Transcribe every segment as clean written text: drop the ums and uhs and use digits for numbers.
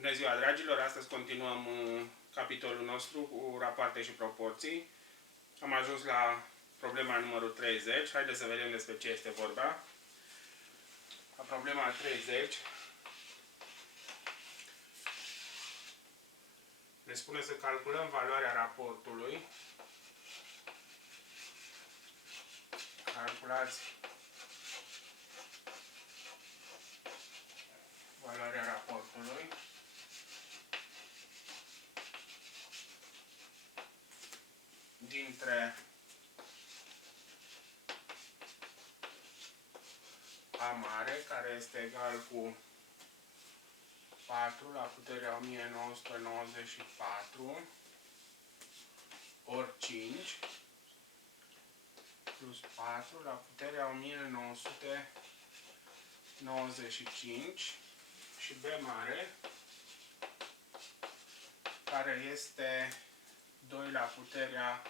Bună ziua, dragilor! Astăzi continuăm capitolul nostru cu rapoarte și proporții. Am ajuns la problema numărul 30. Haideți să vedem despre ce este vorba. La problema 30 ne spune să calculăm valoarea raportului. Calculați valoarea raportului dintre A mare, care este egal cu 4 la puterea 1994 ori 5 plus 4 la puterea 1995 și B mare, care este 2 la puterea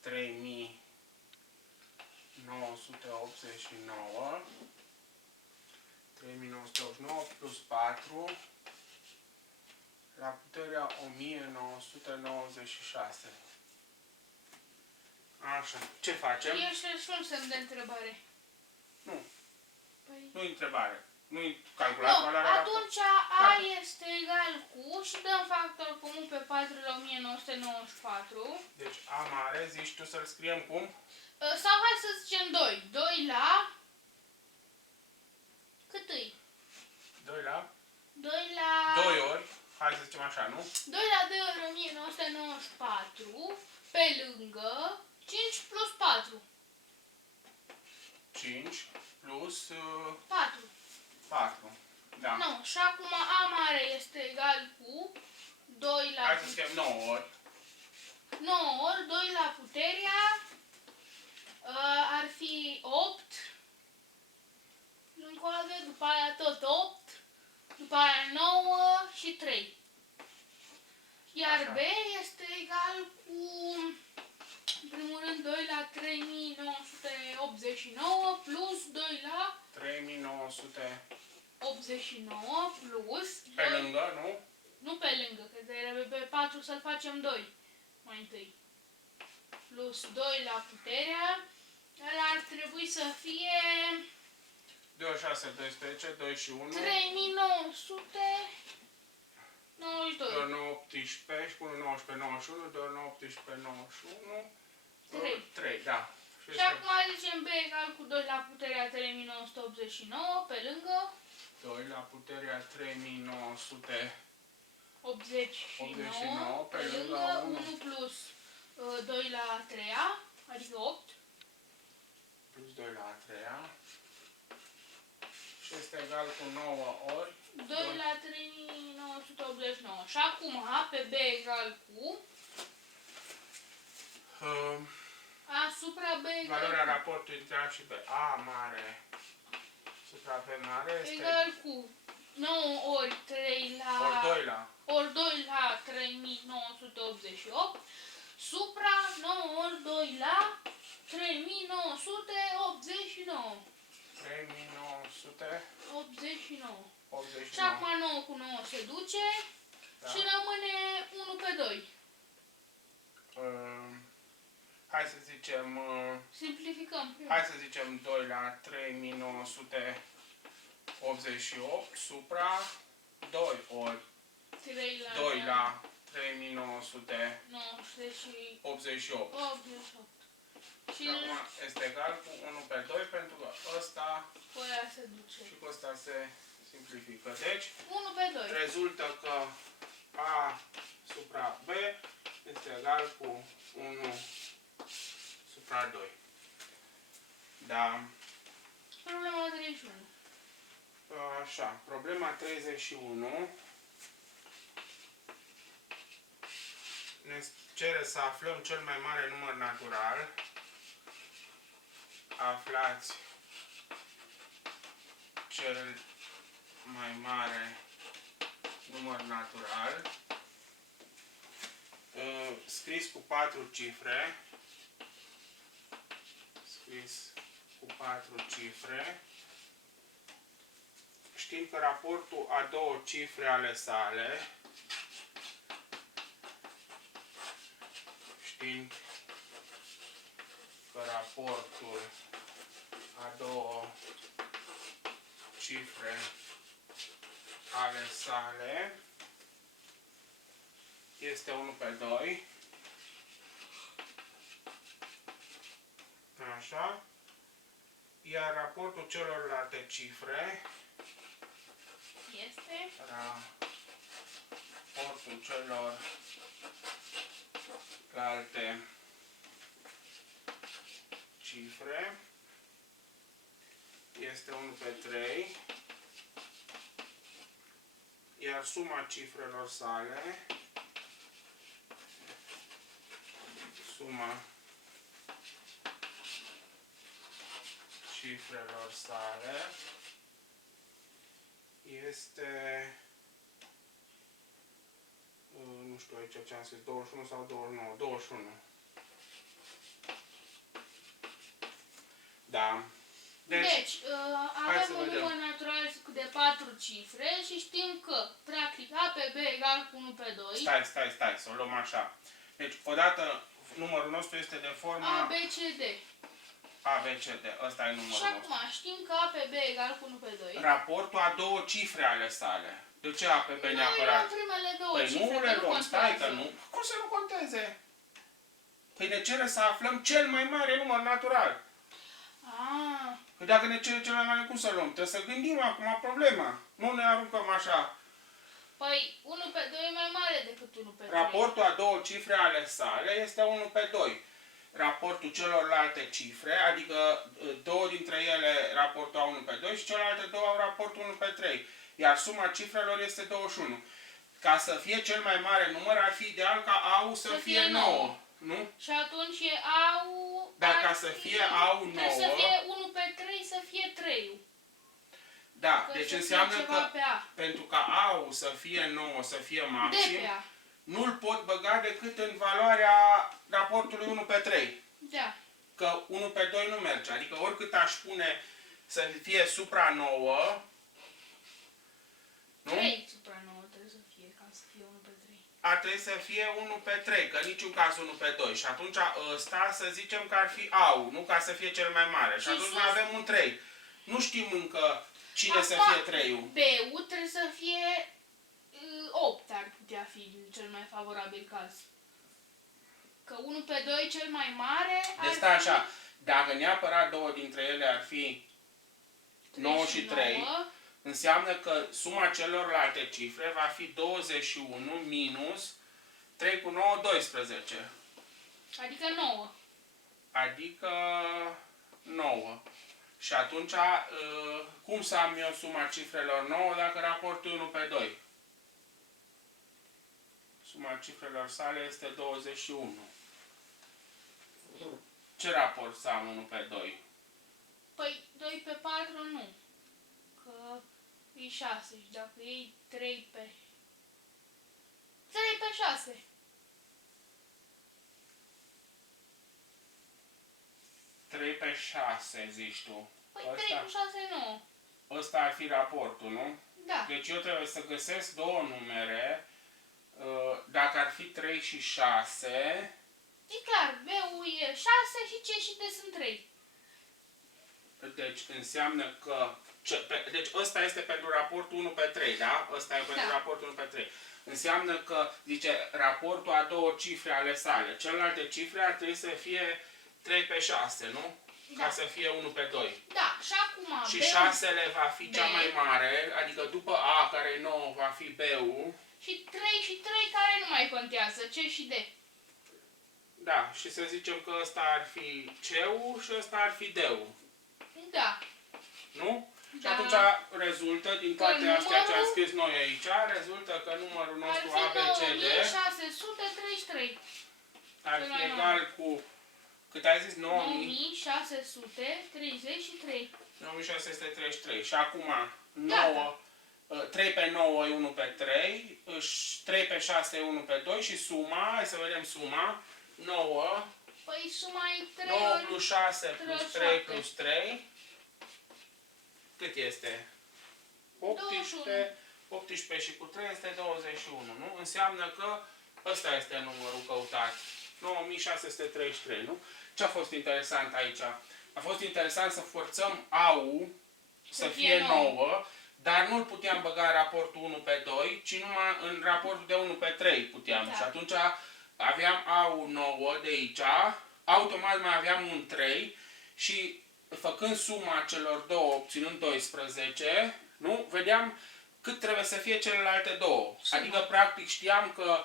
3989 plus 4 la puterea 1996. Așa, ce facem? Ești și un semn de întrebare. Nu, Păi... nu întrebare. Nu-i calculat valoarea atunci A este egal cu și dăm factor comun pe 4 la 1994. Deci A mare, zici tu să-l scriem cum? Sau hai să zicem 2. 2 la... Cât îi? 2 la? 2 la... 2 ori. Hai să zicem așa, nu? 2 la 2 ori 1994 pe lângă 5 plus 4. 5 plus 4. 4. Da. Nu, și acum A mare este egal cu 2 la... Hai să scriem 9 ori. 9 ori 2 la puterea ar fi 8 în coadă, după aia tot 8, după aia 9 și 3. Iar Așa. B este egal cu, în primul rând, 2 la 3989 plus 2 la 3989 plus pe 2, lângă, nu? nu pe lângă, că trebuie pe 4 să-l facem 2 mai întâi. Plus 2 la puterea, ăla ar trebui să fie 2 ori 6, 12, 2 și 1. 3992. 2 ori 9, 18, și până 19, 91, 2 ori 9, 18, 91, 3. 3, da. Și acum zicem B egal cu 2 la puterea 3989 pe lângă 2 la puterea 3989 89 pe lângă 1 plus 2 la 3-a, adică 8. Plus 2 la 3-a. Și este egal cu 9 ori 2 la 3989. Și acum pe B egal cu asupra B egal valoarea cu, raportului între A și B. A mare supra B mare este egal cu 9 ori 3 la ori 2 la 3988 supra 9 ori 2 la 3989. 3989. 89. Și acum 9 cu 9 se duce, Da. și rămâne 1 pe 2. Hai să zicem Simplificăm prima. hai să zicem 2 la 3988 supra 2 ori 2 la 3988. 88. Și acum este egal cu 1 pe 2 pentru că ăsta Cu aia se duce. și cu ăsta se simplifică. Deci 1 pe 2. rezultă că A supra B este egal cu 1 supra 2. Da. Problema 31. Așa, problema 31 ne cere să aflăm cel mai mare număr natural. Aflați cel mai mare număr natural scris cu 4 cifre. știm că raportul a două cifre ale sale, știm că raportul a două cifre ale sale este 1 pe 2. Așa. Iar raportul celorlalte cifre este raportul celorlalte cifre este 1 pe 3. Iar suma cifrelor sale este, nu știu aici ce am scris, 21 sau 29, 21. Da. Deci avem un număr natural de 4 cifre și știm că, practic, A pe B egal cu 1 pe 2. Stai, să o luăm așa. Deci, odată, numărul nostru este de forma A, B, C, D. A, B, C, D. Ăsta e numărul Și nostru. acum știm că A pe B egal cu 1 pe 2. Raportul a două cifre ale sale. De ce A pe B neapărat? Noi primele două Păi cifre, nu le luăm, stai că nu. Cum să nu conteze? Păi ne cere să aflăm cel mai mare număr natural. Păi dacă ne cere cel mai mare, cum să luăm? Trebuie să gândim acum problema. Nu ne aruncăm așa. Păi 1 pe 2 e mai mare decât 1 pe 3. Raportul a două cifre ale sale este 1 pe 2. Raportul celorlalte cifre, adică două dintre ele raportul a 1 pe 2 și celelalte două au raportul 1 pe 3. Iar suma cifrelor este 21. Ca să fie cel mai mare număr, ar fi ideal ca AU să fie 9. Nu? Și atunci e AU... Dar ca să fie AU 9... Trebuie să fie 1 pe 3 să fie 3. Da, Că deci să înseamnă fie că ceva pe A. pentru ca AU să fie 9, să fie maxim, D pe A. nu-l pot băga decât în valoarea raportului 1 pe 3. Da. Că 1 pe 2 nu merge. Adică oricât aș pune să fie supra 9, nu? 3 supra 9 trebuie să fie ca să fie 1 pe 3. Ar trebui să fie 1 pe 3, că niciun caz 1 pe 2. Și atunci ăsta să zicem că ar fi AU, nu ca să fie cel mai mare. Și atunci mai avem un 3. Nu știm încă cine să fie 3-ul. B-ul trebuie să fie 8 ar putea fi cel mai favorabil caz. Că 1 pe 2 cel mai mare ar Deci stai așa, dacă neapărat două dintre ele ar fi 9 și 3, înseamnă că suma celorlalte cifre va fi 21 minus 3 cu 9, 12. Adică 9. Adică 9. Și atunci, cum să am eu suma cifrelor 9 dacă raportul e 1 pe 2? Suma cifrelor sale este 21. Ce raport să am 1 pe 2? Păi 2 pe 4 nu. Că e 6 și dacă iei 3 pe 6. 3 pe 6, zici tu. Păi 3 cu 6 9. Ăsta ar fi raportul, nu? Da. Deci eu trebuie să găsesc două numere. Dacă ar fi 3 și 6... E clar, B-ul e 6 și C și D sunt 3. Deci înseamnă că... Deci ăsta este pentru raportul 1 pe 3, da? Ăsta e pentru raportul 1 pe 3. Înseamnă că, zice, raportul a două cifre ale sale. Celelalte cifre ar trebui să fie 3 pe 6, nu? Da. Ca să fie 1 pe 2. Da, și acum Și B-ul 6-le va fi cea mai mare, adică după A, care e 9, va fi B-ul. și 3 și 3 care nu mai contează, C și D. Da, și să zicem că ăsta ar fi C-ul și ăsta ar fi D-ul. Da. Nu? Da. Și atunci rezultă, din toate astea ce am scris noi aici, rezultă că numărul nostru ABCD 9633. ar fi egal cu, cât ai zis? 9633. 9633. Și acum 9, 3 pe 9 e 1 pe 3, 3 pe 6 e 1 pe 2 și suma, hai să vedem suma, 9, Păi suma e 3 9 ori plus 6 plus 3 plus 3, cât este? 18, 18 și cu 3 este 21, nu? Înseamnă că ăsta este numărul căutat. 9633, nu? Ce a fost interesant aici? A fost interesant să forțăm A-ul să fie 9, dar nu-l puteam băga în raportul 1 pe 2, ci numai în raportul de 1 pe 3 puteam. Da. Și atunci aveam A-ul 9 de aici, automat mai aveam un 3 și făcând suma celor două, obținând 12, nu? Vedeam cât trebuie să fie celelalte două. Adică, practic, știam că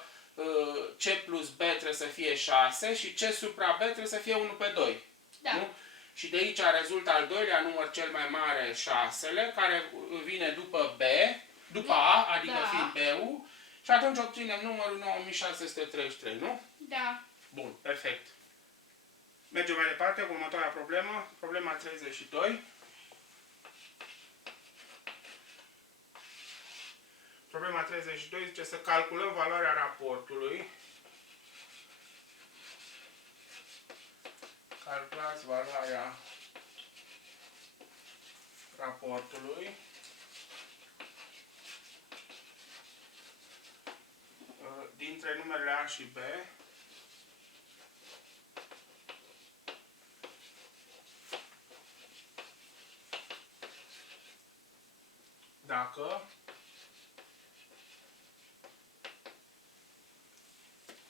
C plus B trebuie să fie 6 și C supra B trebuie să fie 1 pe 2. Da. Nu? Și de aici rezultă al doilea număr cel mai mare, 6-le, care vine după B, după A, adică fiind B-ul, și atunci obținem numărul 9633, nu? Da. Bun, perfect. Mergem mai departe cu următoarea problemă, problema 32. Problema 32 zice să calculăm valoarea raportului. Calculați valoarea raportului dintre numerele A și B dacă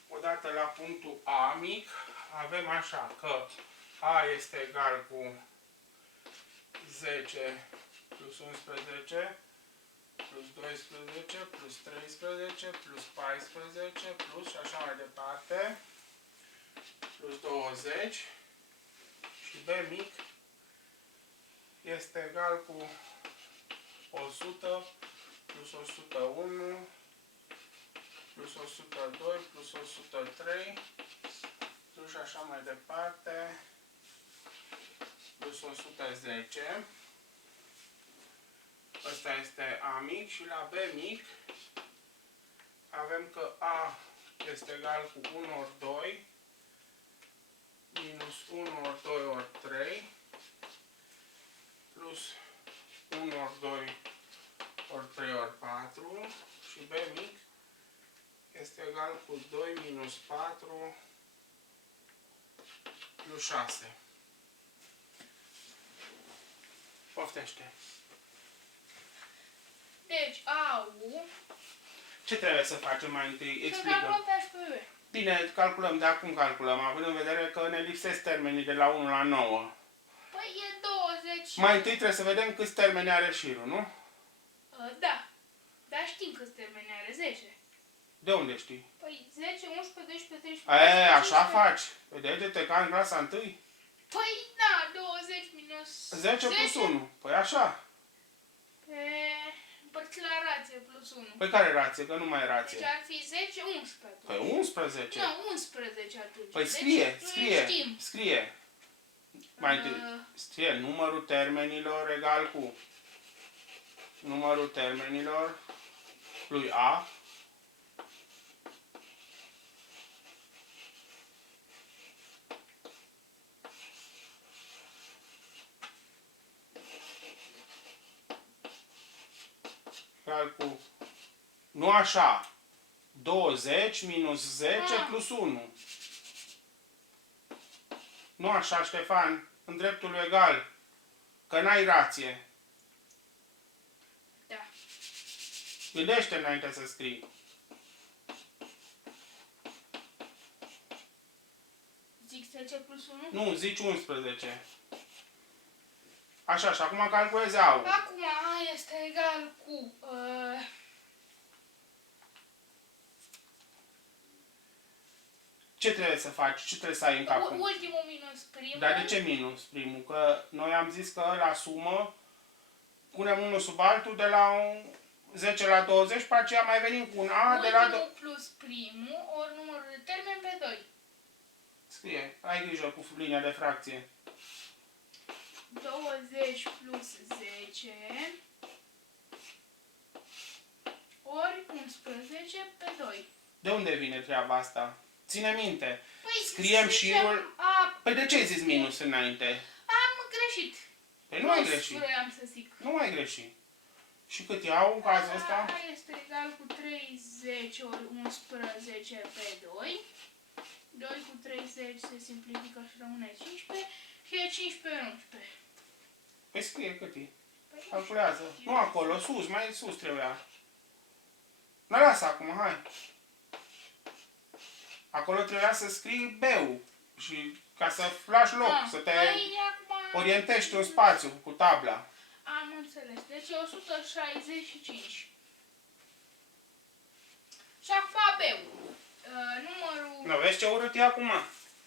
odată la punctul A mic avem așa că A este egal cu 10 plus 11 plus 12 plus 13 plus 14 plus și așa mai departe plus 20 și B mic este egal cu 100 plus 101 plus 102 plus 103 plus și așa mai departe plus 110. Ăsta este A mic și la B mic avem că A este egal cu 1 ori 2 minus 1 ori 2 ori 3 plus 1 ori 2 ori 3 ori 4 și B mic este egal cu 2 minus 4 plus 6. Poftește. Deci, A-ul... Ce trebuie să facem mai întâi? Să Explică. calculăm pe A și pe B. Bine, calculăm, dar cum calculăm? Având în vedere că ne lipsesc termenii de la 1 la 9. Păi e 20. Mai întâi trebuie să vedem câți termeni are șirul, nu? Da. Dar știm câți termeni are, 10. De unde știi? Păi 10, 11, 12, 13, 14, Așa 15. faci. Pe degete ca în clasa 1. Păi da, 20 minus 10 plus 1. Păi așa. Pe... împărțit la rație plus 1. Păi care rație? Că nu mai e rație. Deci ar fi 10, 11 atunci. Păi 11. Nu, 11 atunci. Păi Deci, scrie. Mai întâi. Scrie numărul termenilor egal cu numărul termenilor lui A egal cu, nu așa, 20 minus 10 plus 1. Nu așa, Ștefan, în dreptul egal, că n-ai rație. Da. Gândește înainte să scrii. Zic 10 plus 1? Nu, zici 11. Așa, și acum calculezi A-ul. Acum A este egal cu... Ce trebuie să faci? Ce trebuie să ai în cap? Ultimul minus primul. Dar de ce minus primul? Că noi am zis că la sumă punem unul sub altul de la 10 la 20, pe aceea mai venim cu un A de la... Ultimul plus primul, ori numărul de termen pe 2. Scrie, ai grijă cu linia de fracție. 20 plus 10 ori 11 pe 2. De unde vine treaba asta? Ține minte. Păi, Scriem șirul... A... Păi de ce ai zis minus înainte? Am greșit. Păi nu ai greșit. Vreau să zic. Nu ai greșit. Și cât iau în cazul ăsta? A este egal cu 30 ori 11 pe 2. 2 cu 30 se simplifică și rămâne 15. Și e 15 ori 11. Păi scrie cât e. Calculează. Nu acolo, sus, mai sus trebuia. Nu lasă acum, hai. Acolo trebuia să scrii B-ul. Și ca să lași loc, să te orientești în spațiu cu tabla. Am înțeles. Deci e 165. Și acum B-ul. Numărul... Nu, vezi ce urât e acum?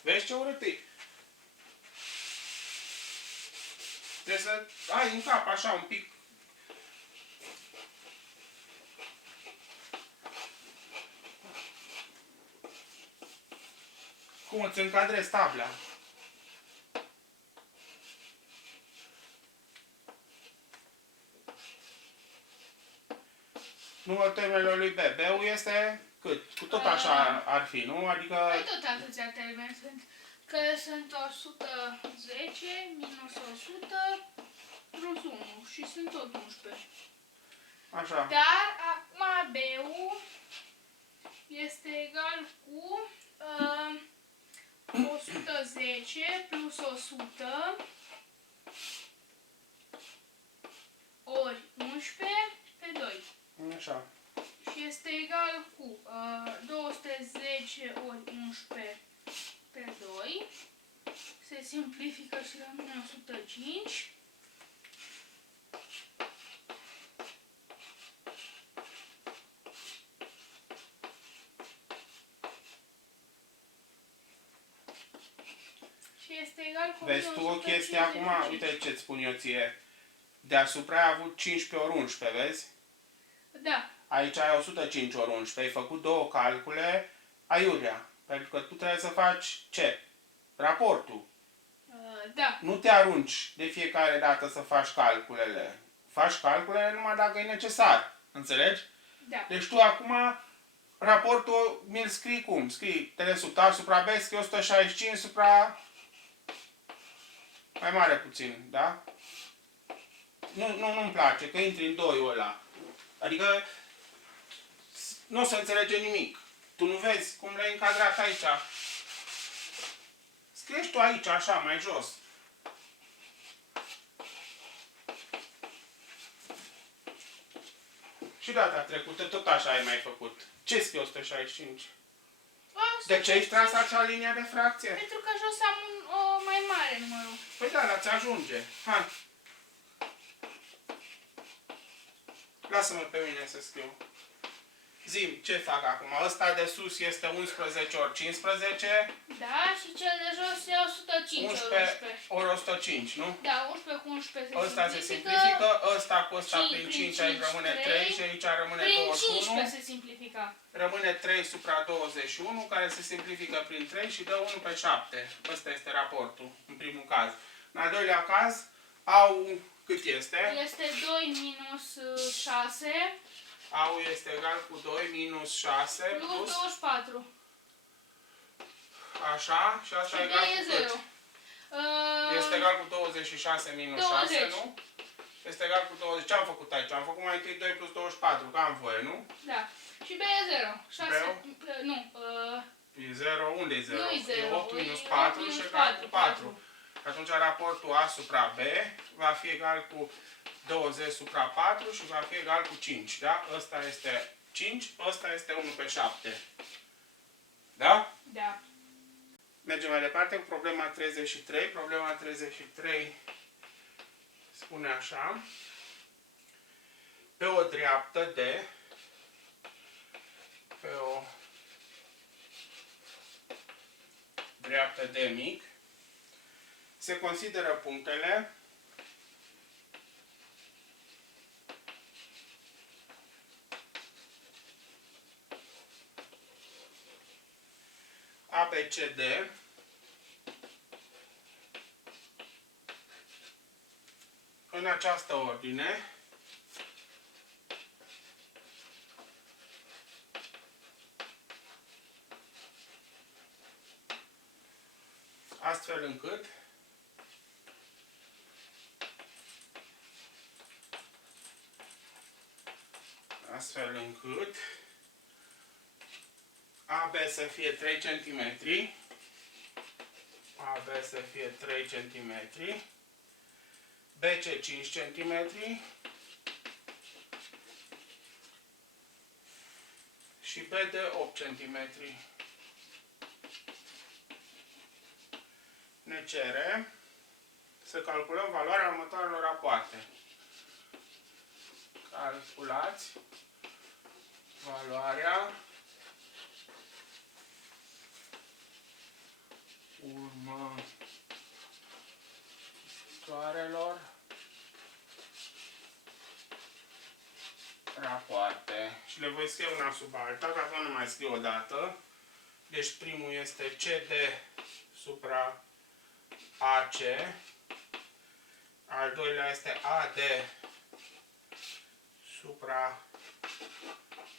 Vezi ce urât e? Trebuie să ai în cap așa un pic. Cum îți încadrezi tabla? Numărul termenelor lui B. B-ul este cât? Cu tot așa ar fi, nu? Adică... Păi tot atâția termeni sunt. Că sunt 110 minus 100 plus 1 și sunt tot 11. Așa. Dar acum B-ul este egal cu 110 plus 100 ori 11 pe 2. Așa. Și este egal cu 210 ori 11 pe 2. Se simplifică și rămâne 105. Și este egal cu Vezi tu o chestie acum? Uite ce-ți spun eu ție. Deasupra ai avut 15 ori 11, vezi? Da. Aici ai 105 ori 11. Ai făcut două calcule aiurea. Pentru că tu trebuie să faci ce? Raportul. Da. Nu te arunci de fiecare dată să faci calculele. Faci calculele numai dacă e necesar. Înțelegi? Da. Deci tu acum raportul mi-l scrii cum? Scrii T supra B, scrii 165 supra... Mai mare puțin, da? Nu-mi place, că intri în doiul ăla. Adică nu o să înțelege nimic. Tu nu vezi cum le-ai încadrat aici. Scrie tu aici, așa, mai jos. Și data trecută tot așa ai mai făcut. Ce scrie 165? De ce ai tras acea linie de fracție? Pentru că jos am o mai mare numărul. Păi da, dar ți ajunge. Hai. Lasă-mă pe mine să scriu. Zi-mi, ce fac acum? Ăsta de sus este 11 ori 15. Da, și cel de jos e 105 ori 11 ori 105, nu? Da, 11 cu 11 se Ăsta se simplifică, ăsta cu ăsta prin 5 aici rămâne 3 și aici rămâne prin 21. 15 se simplifică. Rămâne 3 supra 21, care se simplifică prin 3 și dă 1 pe 7. Ăsta este raportul, în primul caz. În al doilea caz, au, cât este? Este 2 minus 6 Au este egal cu 2 minus 6 plus 24. Așa, și asta Și e egal B e cu cât? 0. Este egal cu 26 minus 20. 6, nu? Este egal cu 20. Ce am făcut aici? Am făcut mai întâi 2 plus 24, că am voie, nu? Da. Și B e 0. 6, nu. E 0, unde e 0? Nu e 0. E 8 minus E 4 8 și minus egal cu 4. 4. Atunci raportul A supra B va fi egal cu 20 supra 4 și va fi egal cu 5, da? Ăsta este 5, ăsta este 1 pe 7. Da? Da. Mergem mai departe cu problema 33. Problema 33 spune așa. Pe o dreaptă de... Pe o dreaptă de mic se consideră punctele A, B, C, D în această ordine. Astfel încât astfel încât AB să fie 3 cm, AB să fie 3 cm, BC 5 cm și BD 8 cm. Ne cere să calculăm valoarea următoarelor rapoarte. Calculați valoarea următoarelor rapoarte. Și le voi scrie una sub alta, ca să nu mai scriu o dată. Deci primul este CD supra AC. Al doilea este AD supra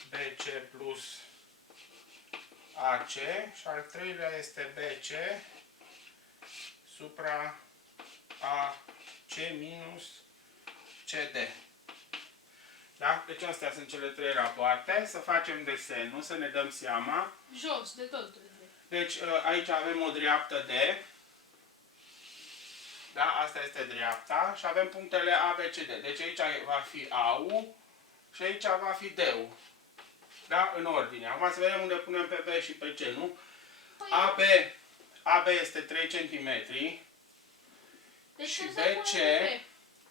BC plus AC. Și al treilea este BC supra AC minus CD. Da? Deci astea sunt cele 3 rapoarte. Să facem desenul, să ne dăm seama. Jos, de tot. Deci aici avem o dreaptă D. Da? Asta este dreapta. Și avem punctele A, B, C, D. Deci aici va fi A-ul și aici va fi D-ul. Da? În ordine. Acum să vedem unde punem pe B și pe C, nu? Păi, AB este 3 cm. deci Și cum să punem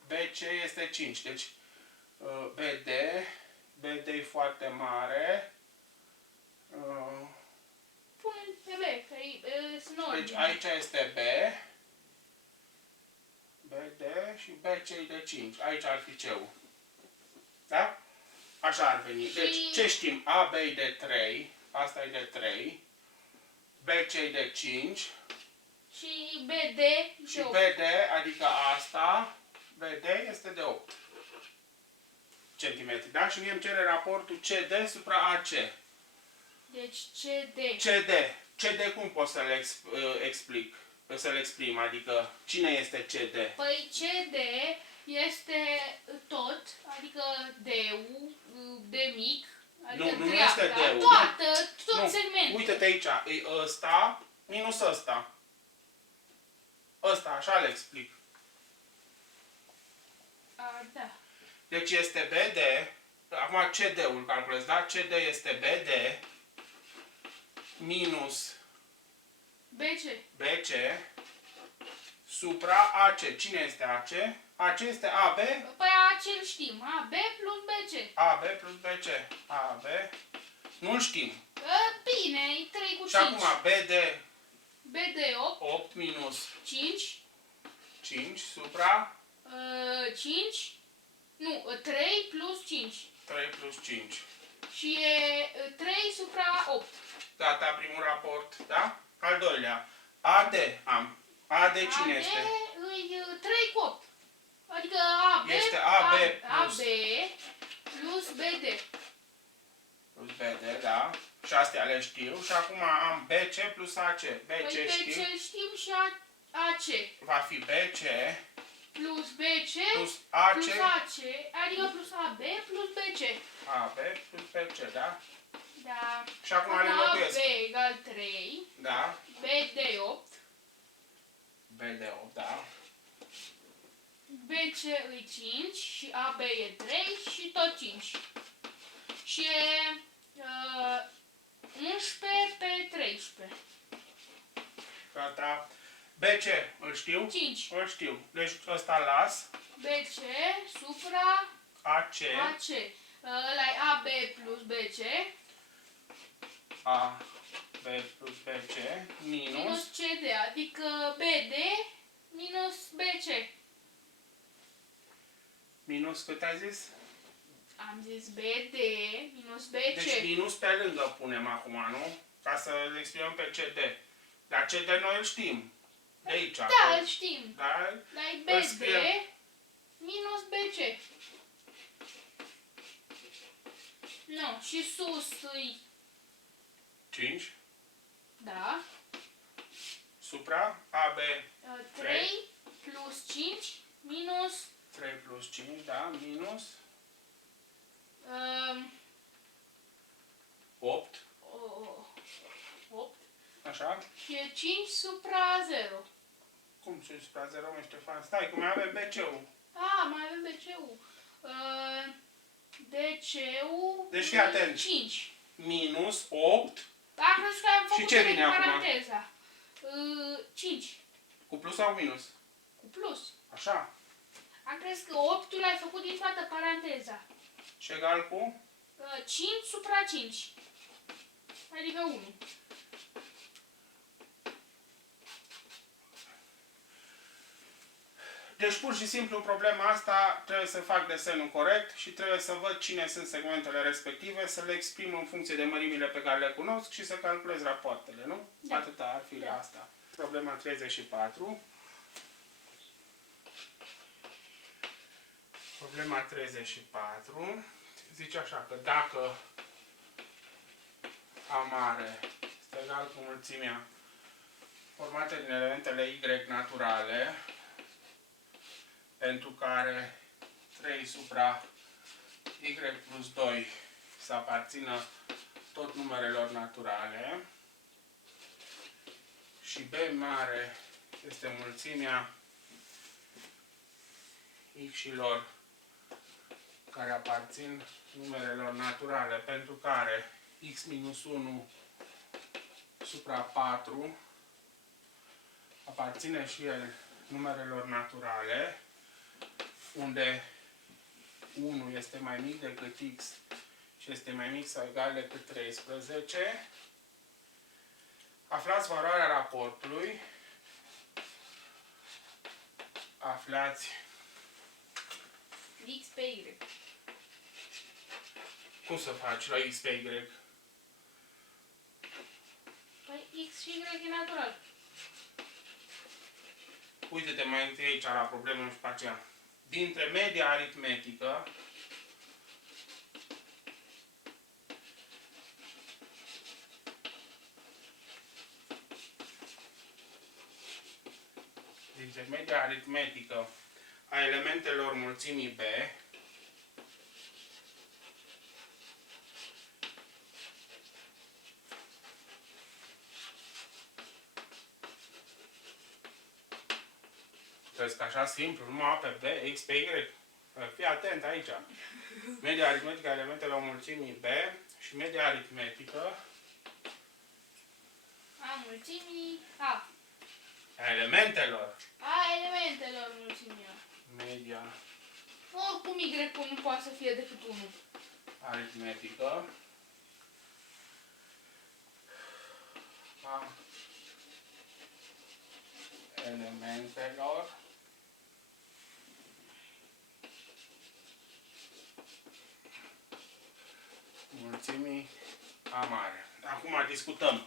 BC este 5. Deci BD e foarte mare. Punem pe B, că e sunt ordine. Deci aici este B. BD și BC e de 5. Aici ar fi C-ul. Da? Așa ar veni. Deci ce știm? AB e de 3. Asta e de 3. BC e de 5. Și BD Și de 8. BD, adică asta, BD este de 8 cm. Da? Și mie îmi cere raportul CD supra AC. Deci CD. CD cum pot să-l explic? Să-l exprim? Adică cine este CD? Păi CD este tot, adică D-ul, D mic, adică Nu dreapta, este D-ul. tot Nu. segmentul. Uite-te aici, e ăsta minus ăsta. Ăsta, așa le explic. Da. Deci este BD, acum CD-ul calculez, da? CD este BD minus BC supra AC. Cine este AC? AC este AB. Păi acel știm, AB plus BC. AB plus BC. AB. Nu-l știm. Bine, e 3 cu 5. Și acum BD BD 8, 8 minus 5, 5 supra 5, nu, 3 plus 5. 3 plus 5. Și e 3 supra 8. Gata, primul raport, da? Al doilea. AD am. AD cine AD este? e 3 cu 8. Adică AB, Este AB AB plus BD. Plus BD, da. Și astea le știu. Și acum am BC plus AC. BC Păi știu. BC știm și AC. Va fi BC Plus BC plus AC. plus AC, adică plus AB plus BC. AB plus BC, da? Da. Și acum le AB înlocuiesc. egal 3, Da. BD 8, BD 8, da. BC e 5 și AB e 3 și tot 5. Și e 11 pe 13. Gata. BC, îl știu? 5. Îl știu. Deci ăsta las. BC supra AC. AC. Ăla e AB plus BC A. B plus BC. minus Minus. CD, adică BD minus BC. Minus cât ai zis? Am zis BD minus BC. Deci minus pe lângă punem acum, nu? Ca să le exprimăm pe CD. Dar CD noi îl știm. De aici. Da, acolo. îl știm. Da? Dar e Îl BD scriem. minus BC. Nu, și sus îi, 5. da, Supra. AB. 3 plus 5 minus 3 plus 5, da, minus 8. 8. Așa? Și e 5 supra 0. Cum 5 supra 0, mă, Ștefan? Stai, că mai avem BC-ul. Mai avem BC-ul. BC-ul Deci fii atent. 5. Minus 8. Dacă crezi că am făcut ce vine acum? paranteza. 5. Cu plus sau minus? Cu plus. Așa. Am crezut că 8-ul l-ai făcut din toată paranteza. Și egal cu? 5 supra 5. Adică 1. Deci pur și simplu în problema asta trebuie să fac desenul corect și trebuie să văd cine sunt segmentele respective, să le exprim în funcție de mărimile pe care le cunosc și să calculez rapoartele, nu? Da. Atâta ar fi la asta. Problema 34. Problema 34 zice așa că dacă A mare este egal cu mulțimea formată din elementele Y naturale, pentru care 3 supra Y plus 2 să aparțină tot numerelor naturale și B mare este mulțimea X-ilor care aparțin numerelor naturale, pentru care X minus 1 supra 4 aparține și el numerelor naturale, unde 1 este mai mic decât X și este mai mic sau egal decât 13. Aflați valoarea raportului. Aflați X pe Y. cum să faci la X pe Y. Păi X și Y e natural. Uite-te mai întâi aici la problemă și pe aceea. Dintre media aritmetică a elementelor mulțimii B crezi că așa simplu, numai A pe B, X pe Y? Fii atent aici. Media aritmetică a elementelor mulțimii B și media aritmetică A mulțimii A. a elementelor. A elementelor mulțimii A. Media Oricum Y-ul nu poate să fie decât 1. aritmetică a elementelor mulțimii A mare. Acum discutăm.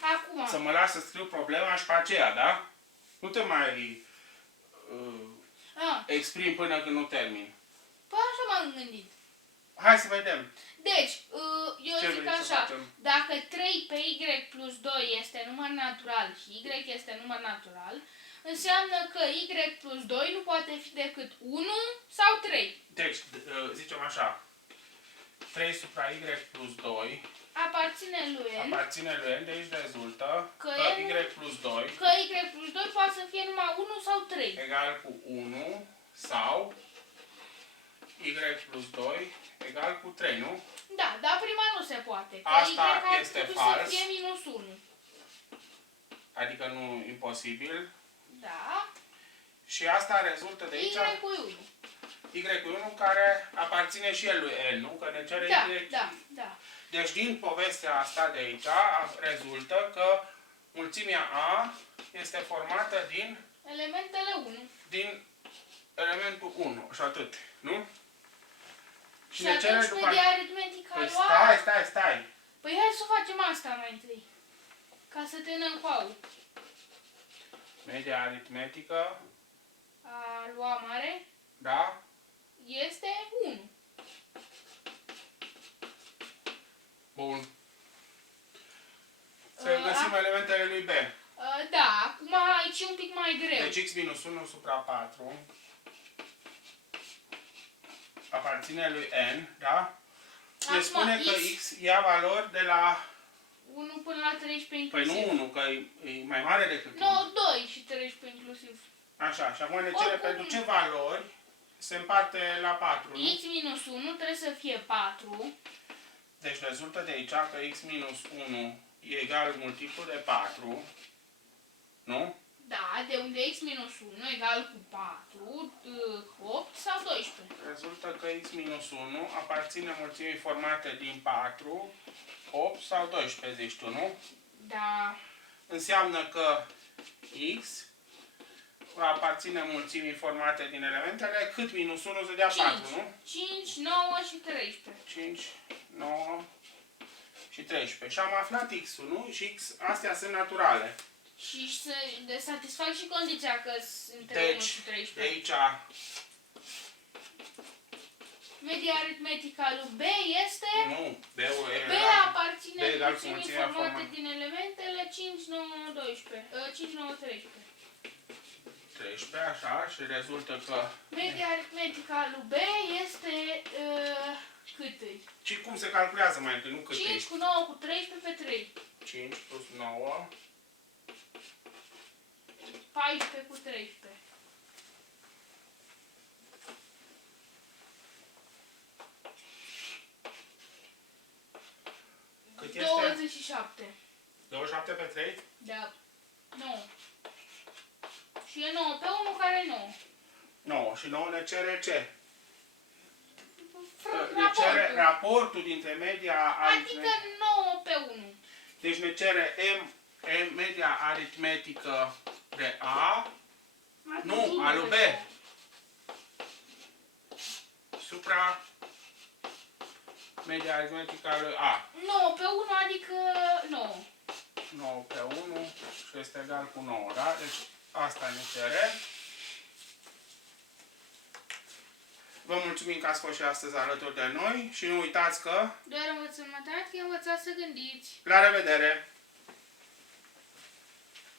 Acum. Să mă las să scriu problema și pe aceea, da? Nu te mai exprim până când nu termin. Păi așa m-am gândit. Hai să vedem. Deci, eu Ce zic vrei să așa, facem? dacă 3 pe Y plus 2 este număr natural și Y este număr natural, înseamnă că Y plus 2 nu poate fi decât 1 sau 3. Deci, zicem așa. 3 supra Y plus 2 Aparține lui N, aparține lui N, de aici rezultă Că că N- Y plus 2 că Y plus 2 poate să fie numai 1 sau 3. egal cu 1 sau Y plus 2 egal cu 3, nu? Da, dar prima nu se poate. Că Asta Y ar este trebui fals. să fie minus 1. Adică nu imposibil. Da, Și asta rezultă de aici Y cu 1. Y1 care aparține și el lui N, nu? Că ne cere Da, Y. da. Deci din povestea asta de aici rezultă că mulțimea A este formată Elementele 1. din elementul 1 și atât, nu? Și ne cere atunci după media aritmetică Păi a lui A. stai. Păi hai să facem asta mai întâi. Ca să terminăm cu A-ul. Media aritmetică, A lui A mare da? este 1. Bun. Să găsim elementele lui B. Da, acum aici e un pic mai greu. Deci x minus 1 supra 4 aparține lui N, da? ne Acum, spune că x ia valori de la... 1 până la 13 Păi inclusiv. nu 1, că e mai mare decât 1. Nu, 2 și 13 inclusiv. Așa, și acum ne cere Oricum. pentru ce valori se împarte la 4, nu? X minus 1 trebuie să fie 4. Deci rezultă de aici că x minus 1 e egal multiplu de 4, nu? Da, de unde x minus 1 egal cu 4, 8 sau 12. Rezultă că x minus 1 aparține mulțimii formate din 4, 8 sau 12, zici tu, nu? Da. Înseamnă că x va aparține mulțimii formate din elementele cât minus 1 se dea 4, nu? 5, 9 și 13. 5, 9 și 13. Și am aflat x-ul, nu? Și x, astea sunt naturale. Și de satisfac și condiția că sunt între 1 Deci, și de 13. aici, Media aritmetică a lui B este... nu, B aparține B egal cu mulțimii mulțimea formate formată. din elementele 5, 9, 12. 5, 9, 13. 13, așa, și rezultă că... Media aritmetică a lui B este... cât e? Și cum se calculează mai întâi, nu cât 5 e? cu 9 cu 13 pe 3. 5 plus 9, 14 cu 13. cât este? 27. 27 pe 3? Da. 9. Și e 9 pe 1 care e 9. 9. Și 9 ne cere ce? Ne Raportul. cere raportul dintre media Adică 9 pe 1. Deci ne cere media aritmetică de A, nu, a lui B, supra media aritmetică a lui A. 9 pe 1 adică 9. 9 pe 1 și este egal cu 9, da? Deci asta ne cere. Vă mulțumim că ați fost și astăzi alături de noi și nu uitați că... Doar învățăm matematică, învățați să gândiți. La revedere!